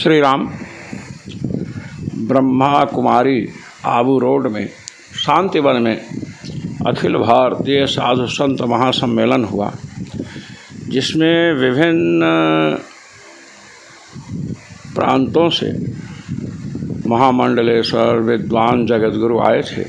Shri Ram Brahma Kumari Abu road में शांतिवन में अखिल भारतीय साधु संत महासम्मेलन हुआ, जिसमें विभिन्न प्रांतों से महामंडलेश्वर विद्वान जगतगुरु आए थे।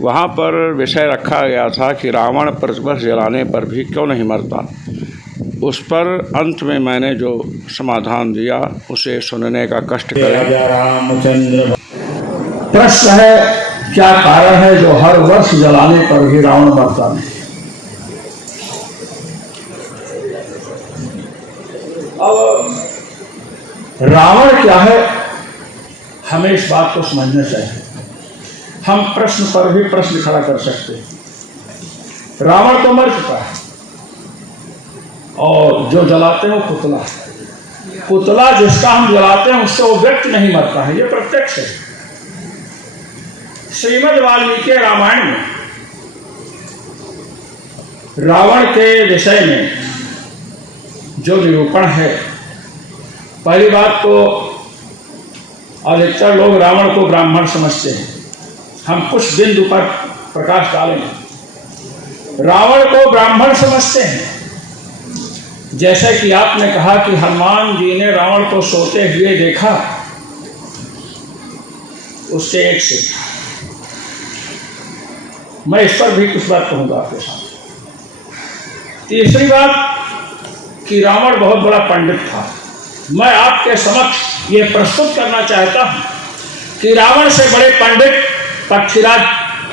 वहाँ पर विषय रखा गया था कि रावण प्रतिवर्ष जलाने पर भी क्यों नहीं मरता। उस पर अंत में मैंने जो समाधान दिया उसे सुनने का कष्ट करें। रामचंद्र प्रश्न है, क्या कारण है जो हर वर्ष जलाने पर भी रावण मरता नहीं? अब रावण क्या है, हमें इस बात को समझना चाहिए। हम प्रश्न पर भी प्रश्न खड़ा कर सकते हैं। रावण तो मर चुका है और जो जलाते हैं वो पुतला जिसका हम जलाते हैं उससे वो व्यक्ति नहीं मरता है, ये प्रत्यक्ष है। श्रीमद् वाल्मीकि रामायण में रावण के विषय में जो निरूपण है, पहली बात तो अधिकतर लोग रावण को ब्राह्मण समझते हैं। हम कुछ बिंदु पर प्रकाश डालेंगे। रावण को ब्राह्मण समझते हैं, जैसे कि आपने कहा कि हनुमान जी ने रावण को सोते हुए देखा, उससे एक से मैं इस पर भी कुछ बात कहूंगा आपके साथ। तीसरी बात कि रावण बहुत बड़ा पंडित था। मैं आपके समक्ष ये प्रस्तुत करना चाहता हूं कि रावण से बड़े पंडित पक्षीराज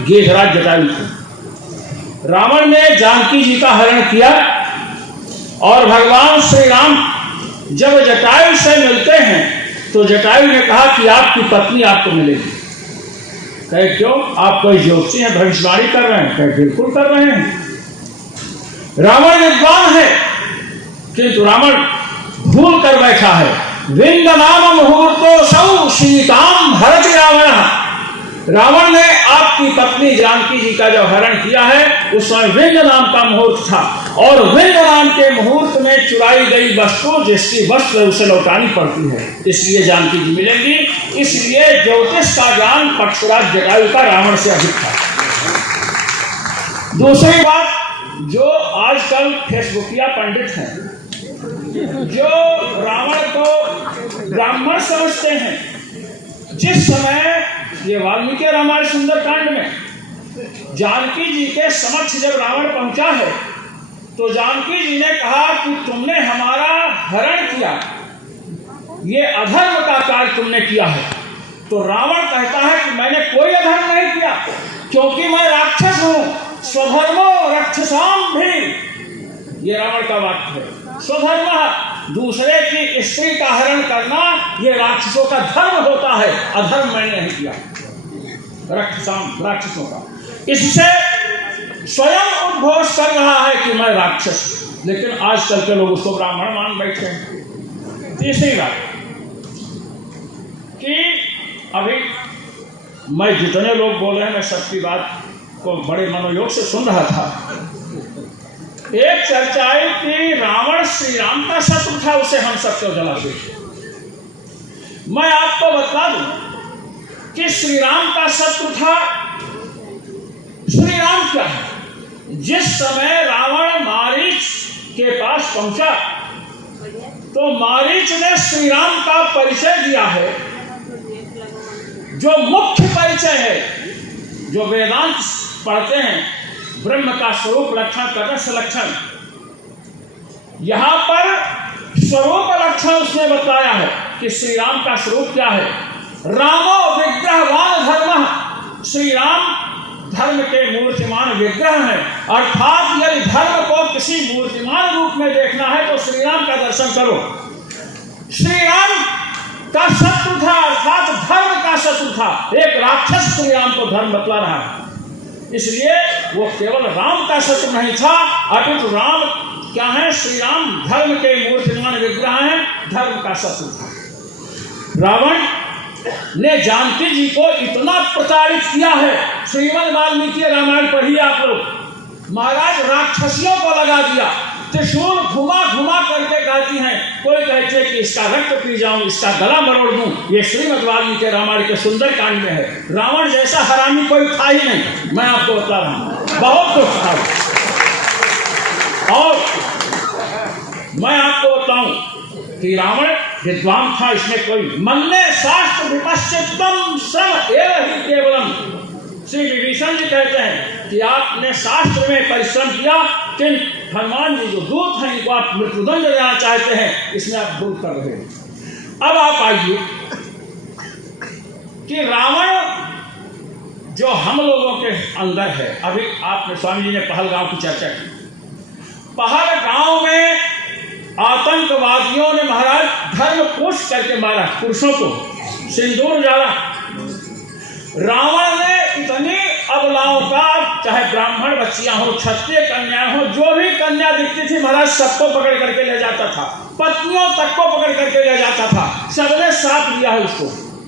गेहराज जटायु थे। रावण ने जानकी जी का हरण किया और भगवान श्री राम जब जटायु से मिलते हैं तो जटायु ने कहा कि आपकी पत्नी आपको मिलेगी। कहे क्यों, आप कोई ज्योतिषी हैं, भविष्यवाणी कर रहे हैं? कहे बिल्कुल कर रहे हैं। रावण विद्वान है, किंतु रावण भूल कर बैठा है। विंद नाम मुहूर्तो सौ सीताम हरति रावण। रावण ने आपकी पत्नी जानकी जी का जब हरण किया है उस समय विंद नाम का मुहूर्त था, और विंद नाम के मुहूर्त में चुराई गई वस्तु जिसकी वस्तु उसे लौटानी पड़ती है, इसलिए जानकी जी मिलेंगी। इसलिए ज्योतिष का ज्ञान पक्षराज जटायु का रावण से अधिक था। दूसरी बात, जो आजकल फेसबुकिया पंडित हैं, जो रावण को ब्राह्मण समझते हैं, जिस समय ये वाल्मीकि रामायण सुंदरकांड में जानकी जी के समक्ष जब रावण पहुंचा है तो जानकी जी ने कहा कि तुमने हमारा हरण किया, ये अधर्म का कार्य तुमने किया है। तो रावण कहता है कि मैंने कोई अधर्म नहीं किया, क्योंकि मैं राक्षस हूं। स्वधर्मो रक्षसाम भी, ये रावण का वाक्य है। स्वधर्म, दूसरे की स्त्री का हरण करना ये राक्षसों का धर्म होता है, अधर्म मैंने नहीं किया। राक्षसों का, इससे स्वयं उद्घोष कर रहा है कि मैं राक्षस, लेकिन आजकल के लोग उसको ब्राह्मण मान बैठे हैं। तीसरी बात कि अभी मैं जितने लोग बोल रहे हैं, मैं सबकी बात को बड़े मनोयोग से सुन रहा था। एक चर्चा है कि रावण श्री राम का शत्रु था, उसे हम सब क्यों जलाते। मैं आपको बता दूं कि श्री राम का शत्रु था। श्री राम क्या है, जिस समय रावण मारीच के पास पहुंचा तो मारीच ने श्री राम का परिचय दिया है, जो मुख्य परिचय है, जो वेदांत पढ़ते हैं, ब्रह्म का स्वरूप लक्षण तटस्थ लक्षण। यहां पर स्वरूप लक्षण उसने बताया है कि श्री राम का स्वरूप क्या है। रामो विग्रहवान धर्म, श्री राम धर्म के मूर्तिमान विग्रह है। अर्थात यदि धर्म को किसी मूर्तिमान रूप में देखना है तो श्री राम का दर्शन करो। श्री राम का शत्रु था, अर्थात धर्म का शत्रु था। एक राक्षस श्री राम को धर्म बतला रहा है, इसलिए वो केवल राम का शत्रु नहीं था, अपितु राम क्या है, श्री राम धर्म के मूर्तिमान विग्रह हैं, धर्म का शत्रु था। रावण ने जानकी जी को इतना प्रताड़ित किया है। श्रीमद् वाल्मीकि रामायण पढ़िए आप लोग। महाराज राक्षसियों को लगा दिया, त्रिशूल घुमा घुमा करके गाती हैं। कोई कहते हैं कि इसका रक्त पी जाऊं, इसका गला मरोड़ दूं। ये श्रीमद् वाल्मीकि रामायण के सुंदर कांड में है। रावण जैसा हरामी कोई था ही नहीं, मैं आपको बता रहा हूं, बहुत दुख था। और मैं आपको बताऊं कि रावण विद्वान था, इसमें कोई मन्ने शास्त्र विपश्चितम श्रम एव हि केवलम। श्री विभीषण जी कहते हैं कि आपने शास्त्र में परिश्रम किया, किंतु हनुमान जी जो दूत हैं इनको आप मृत्युदंड देना चाहते हैं, इसमें आप भूल कर रहे हैं। अब आप आइए कि रावण जो हम लोगों के अंदर है, अभी आपने स्वामी जी ने पहलगांव की चर्चा की। पहलगांव में आतंकवादियों ने महाराज धर्म पुष्ट करके मारा पुरुषों को, सिंदूर डाला। रावण ने इतनी अबलाओं का, चाहे ब्राह्मण बच्चियां हो, क्षत्रिय कन्याएं हो, जो भी कन्या दिखती थी महाराज सबको पकड़ करके ले जाता था, पत्नियों तक को पकड़ करके ले जाता था। सबने साथ लिया है उसको,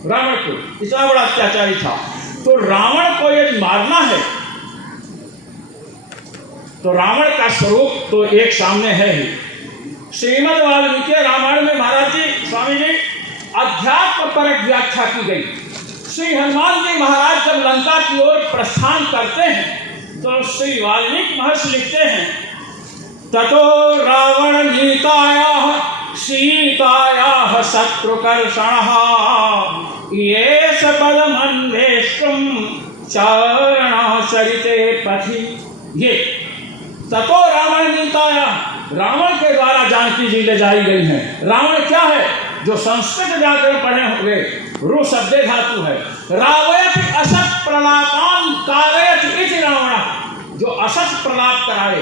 रावण को, इतना बड़ा अत्याचारी था। तो रावण को यदि मारना है तो रावण का स्वरूप तो एक सामने है ही। श्रीमद् वाल्मीकि रामायण में महाराज जी, स्वामी जी, अध्यात्म पर व्याख्या की गई। श्री हनुमान जी महाराज जब लंका की ओर प्रस्थान करते हैं तो श्री वाल्मीकि महर्षि लिखते हैं, ततो रावण नीतायाः सीतायाः शत्रुकर्षणः ये पदमन्वेष्टुं चारणाचरिते पथि। ये ततो रावण नीतायाः, रावण के द्वारा जानकी जी ले जाई गई हैं। रावण क्या है? जो संस्कृत व्याकरण पढ़े होंगे, रु शब्दे धातु है। रावयति असत प्रलापान कारयत इति रावण, जो असत प्रलाप कराए,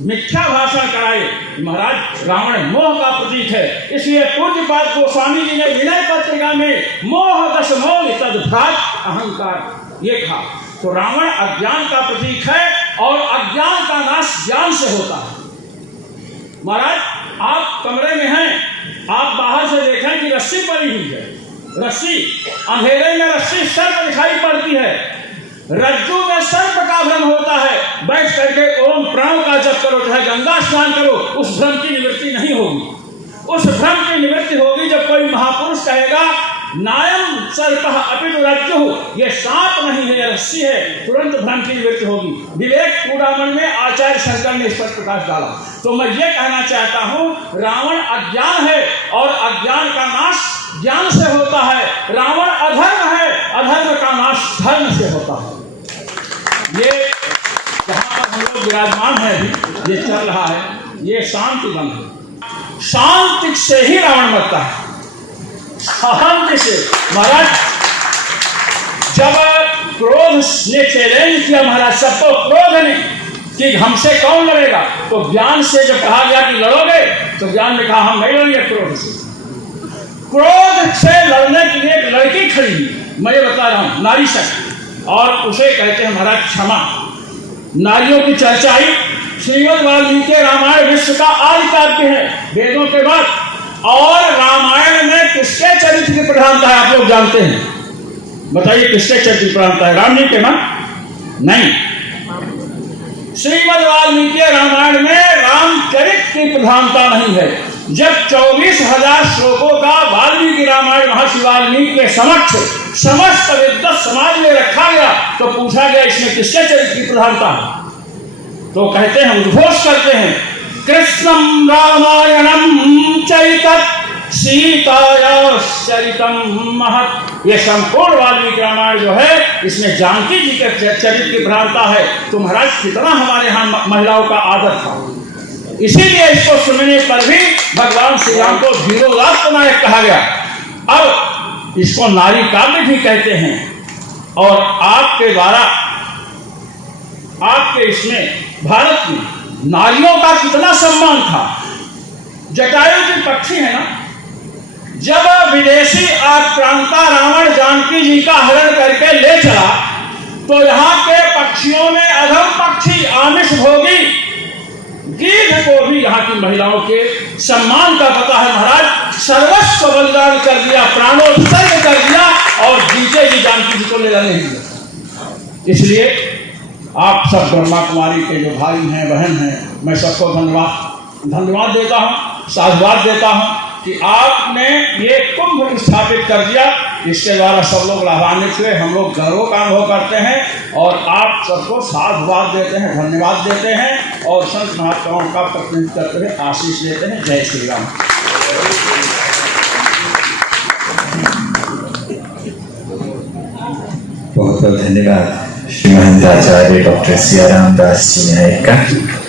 मिथ्या भाषण कराए, महाराज रावण मोह का प्रतीक है। इसलिए पूज्यपाद गोस्वामी जी ने विनय पत्रिका में मोह दश मोह तद्भ्रात अहंकार ये कहा। तो रावण अज्ञान का प्रतीक है और अज्ञान का नाश ज्ञान से होता है। महाराज आप कमरे में हैं, आप बाहर से देखें कि रस्सी पड़ी हुई है, रस्सी, अंधेरे में रस्सी सर्प दिखाई पड़ती है, रज्जू में सर्प का भ्रम होता है। बैठ करके ओम प्रणव का जप करो, चाहे गंगा स्नान करो, उस भ्रम की निवृत्ति नहीं होगी। उस भ्रम की निवृत्ति होगी जब कोई महापुरुष कहेगा नायम सर्पः अपितु रज्जुः, ये सांप नहीं है, रस्सी है, तुरंत भ्रम की निवृत्ति होगी। विवेक चूड़ामणि में आचार्य शंकर ने इस पर प्रकाश डाला। तो मैं ये कहना चाहता हूँ, रावण अज्ञान है और अज्ञान का नाश ज्ञान से होता है। रावण अधर्म है, अधर्म का नाश धर्म से होता है। ये जहाँ पर हम लोग विराजमान है, ये चल रहा है, ये शांति बंध है। शांति से ही रावण मरता है, शांति से। महाराज जब क्रोध ने चैलेंज किया महाराज सबको, क्रोध ने कि हमसे कौन लड़ेगा, तो ज्ञान से जब कहा गया कि लड़ोगे, तो ज्ञान ने कहा हम नहीं लड़ेंगे क्रोध से। क्रोध से लड़ने के लिए एक लड़की खड़ी, मैं ये बता रहा हूं, नारी शक्ति, और उसे कहते हैं महाराज क्षमा। नारियों की चर्चा आई। श्रीमद् वाल्मीकि रामायण विश्व का आदि काव्य है वेदों के बाद, और रामायण में किसके चरित्र की प्रधानता है आप लोग जानते हैं? बताइए किसके चरित्र की प्रधानता है? राम जी के ना? नहीं, श्रीमद् वाल्मीकि रामायण में रामचरित्र की प्रधानता नहीं है। जब 24,000 श्लोकों का वाल्मीकि रामायण महर्षि वाल्मीकि के समक्ष समस्त विद्वत समाज में रखा गया, तो पूछा गया इसमें किसके चरित्र की प्रधानता है? तो कहते हैं, उद्घोष करते हैं, कृष्णं रामायणं चरितत् सीतायाश्चरितं महत्। ये संपूर्ण वाल्मीकि रामायण जो है, इसमें जानकी जी के चरित्र की प्रधानता है। तो महाराज कितना हमारे यहाँ महिलाओं का आदर था, इसीलिए इसको सुनने पर भी भगवान श्री राम को धीरोदात्त नायक कहा गया। अब इसको नारी काव्य भी कहते हैं। और आपके द्वारा, आपके इसमें भारत में नारियों का कितना सम्मान था। जटायु जी पक्षी है ना, जब विदेशी आक्रांता रावण जानकी जी का हरण करके ले चला, तो यहाँ के पक्षियों में अधम पक्षी आमिष भोगी गीध को भी यहाँ की महिलाओं के सम्मान का पता है। महाराज सर्वस्व बलिदान कर दिया, प्राणोत्सर्ग कर दिया, और जीते जी जानकी जी को ले जाने नहीं दिया। इसलिए आप सब ब्रह्मा कुमारी के जो भाई हैं, बहन हैं, मैं सबको धन्यवाद धन्यवाद देता हूँ, साधुवाद देता हूँ कि आपने ये कुंभ स्थापित कर दिया। इसके द्वारा सब लोग लाभान्वित हुए, हम लोग गर्व का अनुभव करते हैं और आप सबको साधुवाद देते हैं, धन्यवाद देते हैं और संत महात्माओं का प्रतिनिधित्व करते हुए आशीष देते हैं। जय श्री राम। बहुत बहुत धन्यवाद श्री महंत आचार्य डॉक्टर सियाराम दास जी नायक का।